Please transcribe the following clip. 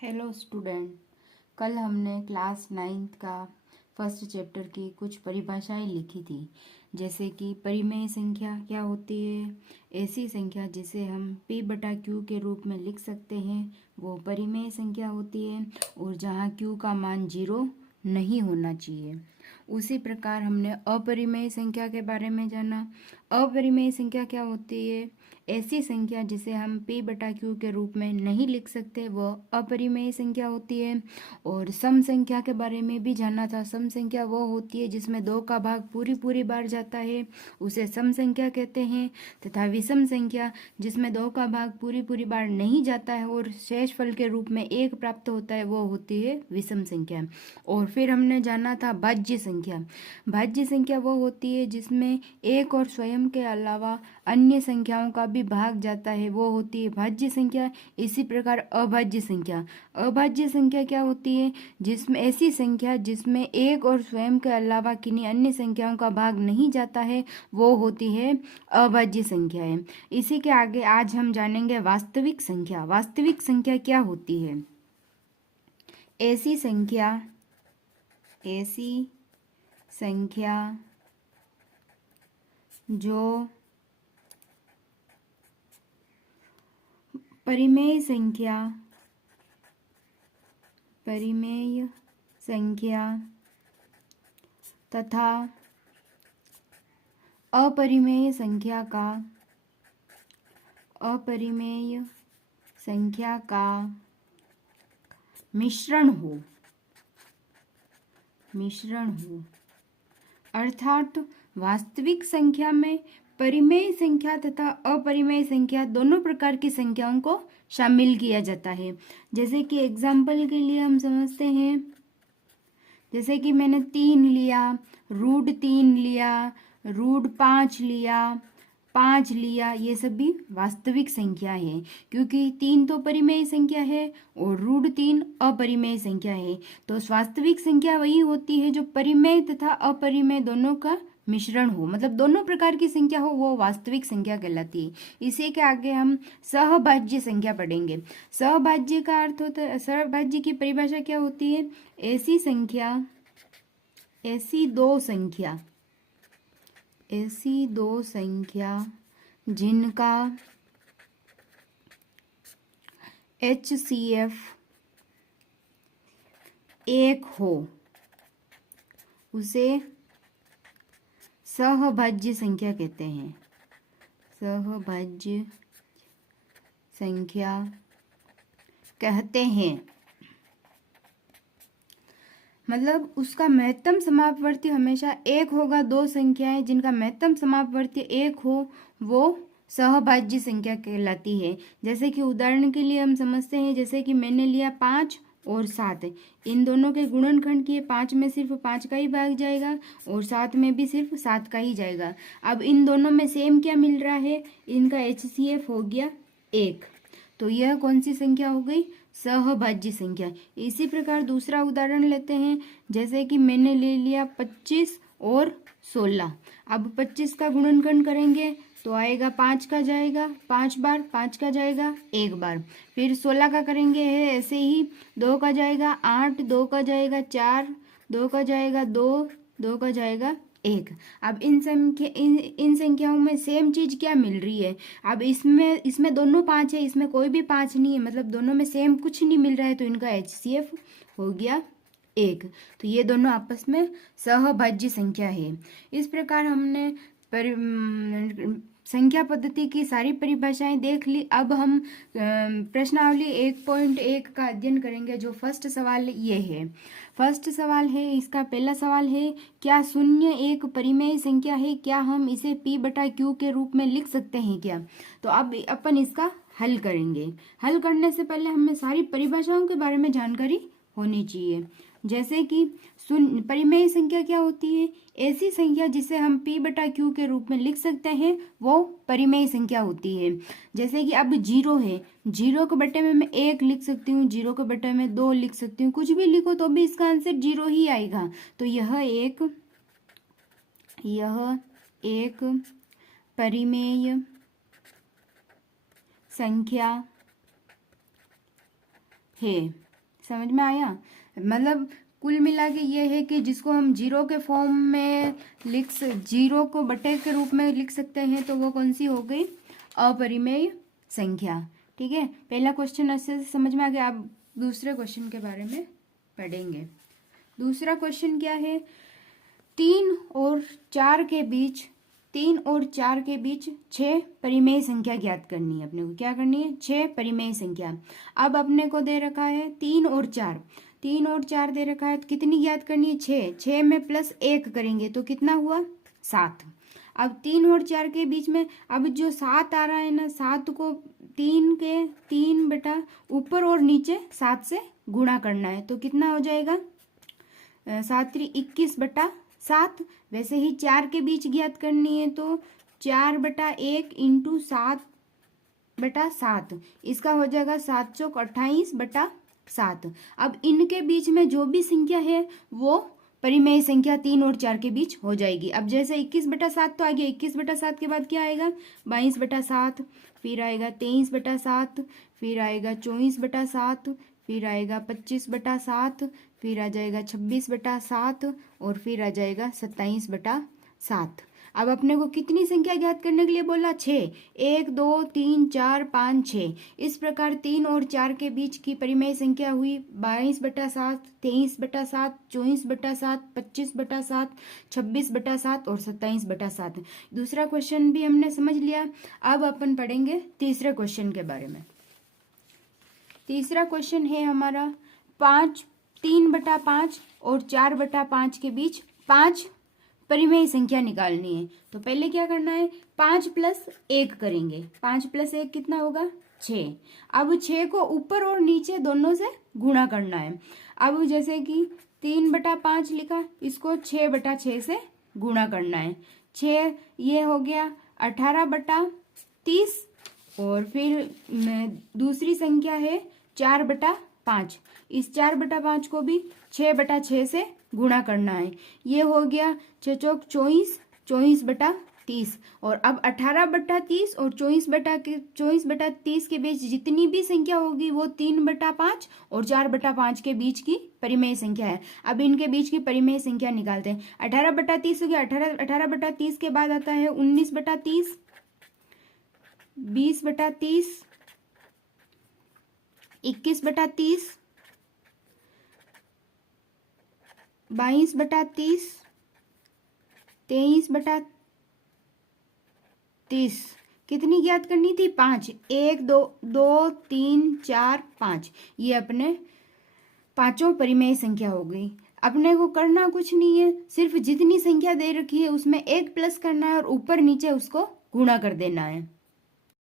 Hello student. कल हमने class 9th का फर्स्ट चैप्टर की कुछ परिभाषाएं लिखी थी, जैसे कि परिमेय संख्या क्या होती है। ऐसी संख्या जिसे हम p/q के रूप में लिख सकते हैं वो परिमेय संख्या होती है, और जहाँ q का मान 0 नहीं होना चाहिए। उसी प्रकार हमने अपरिमेय संख्या के बारे में जाना। अपरिमेय संख्या क्या होती है? ऐसी संख्या जिसे हम p/q के रूप में नहीं लिख सकते वह अपरिमेय संख्या होती है। और सम संख्या के बारे में भी जाना था। सम संख्या वो होती है जिसमें 2 का भाग पूरी बार जाता है, उसे सम संख्या कहते हैं। तथा विषम संख्या जिसमें 2 का भाग पूरी बार नहीं जाता है और शेष फल के रूप में 1 प्राप्त होता है, वो होती है विषम संख्या। और फिर हमने जाना था भाज्य संख्या। भाज्य संख्या वो होती है जिसमें 1 और स्वयं के अलावा अन्य संख्याओं का भी भाग जाता है, वो होती है भाज्य संख्या। इसी प्रकार अभाज्य संख्या। अभाज्य संख्या क्या होती है? जिसमें ऐसी संख्या जिसमें 1 और स्वयं के अलावा किन्हीं अन्य संख्याओं का भाग नहीं जाता है, वो होती है अभाज्य संख्या है। इसी के आगे आज हम जानेंगे वास्तविक संख्या। वास्तविक संख्या क्या होती है? ऐसी संख्या जो परिमेय संख्या तथा अपरिमेय संख्या का मिश्रण हो। अर्थात वास्तविक संख्या में परिमेय संख्या तथा अपरिमेय संख्या दोनों प्रकार की संख्याओं को शामिल किया जाता है। जैसे कि एग्जाम्पल के लिए हम समझते हैं, जैसे कि मैंने 3 लिया, √3 लिया, √5 लिया, 5 लिया, ये सभी वास्तविक संख्या है, क्योंकि 3 तो परिमेय संख्या है और √3 अपरिमेय संख्या है। तो वास्तविक संख्या वही होती है जो परिमेय तथा अपरिमेय दोनों का मिश्रण हो, मतलब दोनों प्रकार की संख्या हो, वो वास्तविक संख्या कहलाती है। इसी के आगे हम सहभाज्य संख्या पढ़ेंगे। सहभाज्य का अर्थ होता है, सहभाज्य की परिभाषा क्या होती है? ऐसी दो संख्या जिनका HCF 1 हो उसे सहभाज्य संख्या कहते हैं। सहभाज्य संख्या कहते हैं। मतलब उसका महत्तम समापवर्ती हमेशा 1 होगा। 2 संख्याएं जिनका महत्तम समापवर्ती 1 हो वो सहभाज्य संख्या कहलाती है। जैसे कि उदाहरण के लिए हम समझते हैं, जैसे कि मैंने लिया 5 और 7, इन दोनों के गुणनखंड किए, 5 में सिर्फ 5 का ही भाग जाएगा और 7 में भी सिर्फ 7 का ही जाएगा। अब इन दोनों में सेम क्या मिल रहा है? इनका HCF हो गया 1। तो यह कौन सी संख्या हो गई? सहभाज्य संख्या। इसी प्रकार दूसरा उदाहरण लेते हैं, जैसे कि मैंने ले लिया 25 और 16। अब 25 का गुणनखंड करेंगे तो आएगा 5 का जाएगा 5 बार, 5 का जाएगा 1 बार। फिर 16 का करेंगे है ऐसे ही, 2 का जाएगा 8, 2 का जाएगा 4, 2 का जाएगा 2, 2 का जाएगा 1। अब इन संख्याओं में सेम चीज क्या मिल रही है? अब इसमें दोनों 5 है, इसमें कोई भी 5 नहीं है, मतलब दोनों में सेम कुछ नहीं मिल रहा है, तो इनका HCF हो गया 1। तो ये दोनों आपस में सहभाज्य संख्या है। इस प्रकार हमने संख्या पद्धति की सारी परिभाषाएं देख ली। अब हम प्रश्नावली 1.1 का अध्ययन करेंगे। जो फर्स्ट सवाल ये है, फर्स्ट सवाल है, इसका पहला सवाल है, क्या 0 एक परिमेय संख्या है? क्या हम इसे p/q के रूप में लिख सकते हैं क्या? तो अब अपन इसका हल करेंगे। हल करने से पहले हमें सारी परिभाषाओं के बारे में जानकारी होनी चाहिए। जैसे कि परिमेय संख्या क्या होती है? ऐसी संख्या जिसे हम p/q के रूप में लिख सकते हैं वो परिमेय संख्या होती है। जैसे कि अब 0 है, 0 के बटे में मैं 1 लिख सकती हूँ, 0 के बटे में 2 लिख सकती हूँ, कुछ भी लिखो तो भी इसका आंसर 0 ही आएगा। तो यह एक परिमेय संख्या है। समझ में आया? मतलब कुल मिला के ये है कि जिसको हम जीरो के फॉर्म में जीरो को बटे के रूप में लिख सकते हैं, तो वो कौन सी हो गई? अपरिमेय संख्या। ठीक है, पहला क्वेश्चन अच्छे से समझ में आ गया। आप दूसरे क्वेश्चन के बारे में पढ़ेंगे। दूसरा क्वेश्चन क्या है? 3 और 4 के बीच 6 परिमेय संख्या ज्ञात करनी है। अपने को क्या करनी है? 6 परिमेय संख्या। अब अपने को दे रखा है 3 और 4 दे रखा है, तो कितनी ज्ञात करनी है? 6 में प्लस 1 करेंगे तो कितना हुआ? 7। अब 3 और 4 के बीच में अब जो 7 आ रहा है ना, 7 को 3 बटा ऊपर और नीचे 7 से गुणा करना है, तो कितना हो जाएगा? 7 3 21 बटा 7। वैसे ही 4 के बीच ज्ञात करनी है, तो 4 बटा 1 इंटू 7 बटा 7, इसका हो जाएगा 7 चौक 28 बटा 7। अब इनके बीच में जो भी संख्या है वो परिमेय संख्या 3 और 4 के बीच हो जाएगी। अब जैसे 21 बटा 7 तो आ गया, 21 बटा 7 के बाद क्या आएगा? 22 बटा 7, फिर आएगा 23 बटा 7, फिर आएगा 24 बटा 7, फिर आएगा 25 बटा 7, फिर आ जाएगा 26 बटा 7 और फिर आ जाएगा 27 बटा 7। अब अपने को कितनी संख्या ज्ञात करने के लिए बोला? 6। 1 2 3 4 5 6। इस प्रकार 3 और 4 के बीच की परिमेय संख्या हुई 22 बटा 7, 23 बटा 7, 24 बटा 7, 25 बटा 7, 26 बटा 7 और 27 बटा 7। दूसरा क्वेश्चन भी हमने समझ लिया। अब अपन पढ़ेंगे तीसरे क्वेश्चन के बारे में। तीसरा क्वेश्चन है हमारा 3 बटा 5 और 4 बटा 5 के बीच 5 परिमेय संख्या निकालनी है। तो पहले क्या करना है? 5 प्लस 1 करेंगे। 5 प्लस 1 कितना होगा? 6। अब 6 को ऊपर और नीचे दोनों से गुणा करना है। अब जैसे कि 3 बटा 5 लिखा, इसको 6 बटा 6 से गुणा करना है। 6 ये हो गया 18 बटा 30 और फिर दूसरी संख्या है 4 बटा 5। इस 4 बटा 5 को भी 6 बटा 6 से गुणा करना है। ये हो गया 6 चौक 24, 24 बटा 30। और अब 18 बटा 30 और 24 बटा 30 के बीच जितनी भी संख्या होगी वो 3 बटा 5 और 4 बटा 5 के बीच की परिमेय संख्या है। अब इनके बीच की परिमेय संख्या निकालते हैं। 18 बटा 30 हो गया। 18 बटा 30 के बाद आता है 19 बटा 30, 20 बटा 30, 21 बटा 30, 22 बटा 30, 23 बटा 30। कितनी ज्ञात करनी थी? 5। 1 2 2 3 4 5। ये अपने पांचों परिमेय संख्या हो गई। अपने को करना कुछ नहीं है, सिर्फ जितनी संख्या दे रखी है उसमें 1 प्लस करना है और ऊपर नीचे उसको गुणा कर देना है।